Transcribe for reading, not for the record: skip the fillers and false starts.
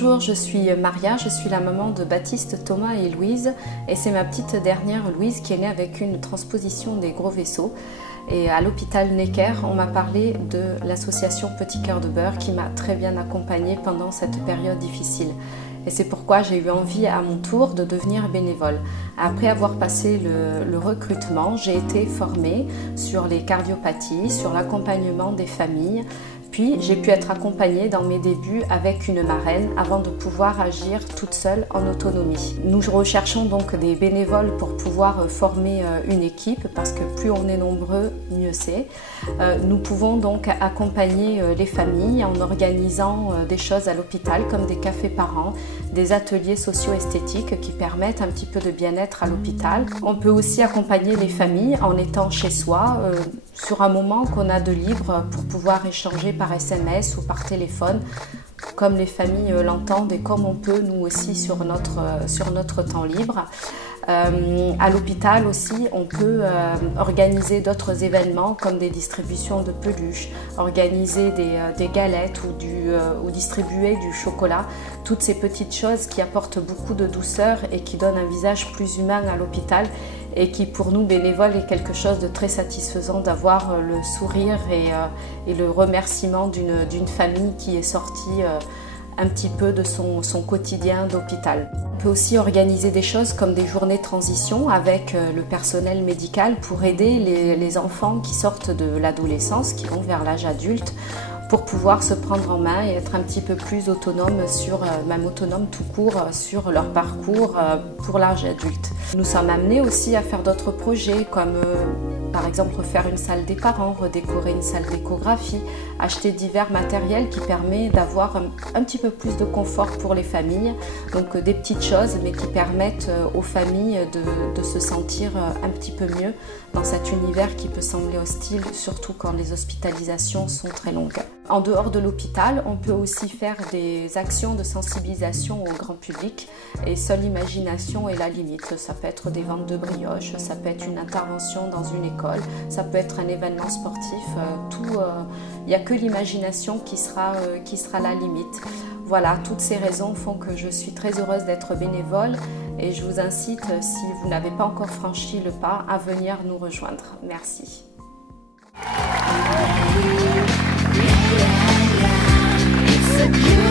Bonjour, je suis Maria, je suis la maman de Baptiste, Thomas et Louise et c'est ma petite dernière Louise qui est née avec une transposition des gros vaisseaux. Et à l'hôpital Necker, on m'a parlé de l'association Petit Cœur de Beurre qui m'a très bien accompagnée pendant cette période difficile. Et c'est pourquoi j'ai eu envie à mon tour de devenir bénévole. Après avoir passé le recrutement, j'ai été formée sur les cardiopathies, sur l'accompagnement des familles. Puis j'ai pu être accompagnée dans mes débuts avec une marraine avant de pouvoir agir toute seule en autonomie. Nous recherchons donc des bénévoles pour pouvoir former une équipe parce que plus on est nombreux, mieux c'est. Nous pouvons donc accompagner les familles en organisant des choses à l'hôpital comme des cafés parents, des ateliers socio-esthétiques qui permettent un petit peu de bien-être à l'hôpital. On peut aussi accompagner les familles en étant chez soi sur un moment qu'on a de libre pour pouvoir échanger par SMS ou par téléphone, comme les familles l'entendent et comme on peut nous aussi sur notre temps libre. À l'hôpital aussi, on peut organiser d'autres événements comme des distributions de peluches, organiser des galettes ou distribuer du chocolat. Toutes ces petites choses qui apportent beaucoup de douceur et qui donnent un visage plus humain à l'hôpital et qui pour nous bénévoles est quelque chose de très satisfaisant d'avoir le sourire et le remerciement d'une famille qui est sortie un petit peu de son quotidien d'hôpital. On peut aussi organiser des choses comme des journées de transition avec le personnel médical pour aider les enfants qui sortent de l'adolescence, qui vont vers l'âge adulte, pour pouvoir se prendre en main et être un petit peu plus autonome, même autonome tout court, sur leur parcours pour l'âge adulte. Nous sommes amenés aussi à faire d'autres projets comme par exemple faire une salle des parents, redécorer une salle d'échographie, acheter divers matériels qui permettent d'avoir un petit peu plus de confort pour les familles. Donc des petites choses mais qui permettent aux familles de se sentir un petit peu mieux dans cet univers qui peut sembler hostile, surtout quand les hospitalisations sont très longues. En dehors de l'hôpital, on peut aussi faire des actions de sensibilisation au grand public et seule l'imagination est la limite. Ça peut être des ventes de brioches, ça peut être une intervention dans une école, ça peut être un événement sportif. Il n'y a que l'imagination qui sera la limite. Voilà, toutes ces raisons font que je suis très heureuse d'être bénévole et je vous incite, si vous n'avez pas encore franchi le pas, à venir nous rejoindre. Merci. It's a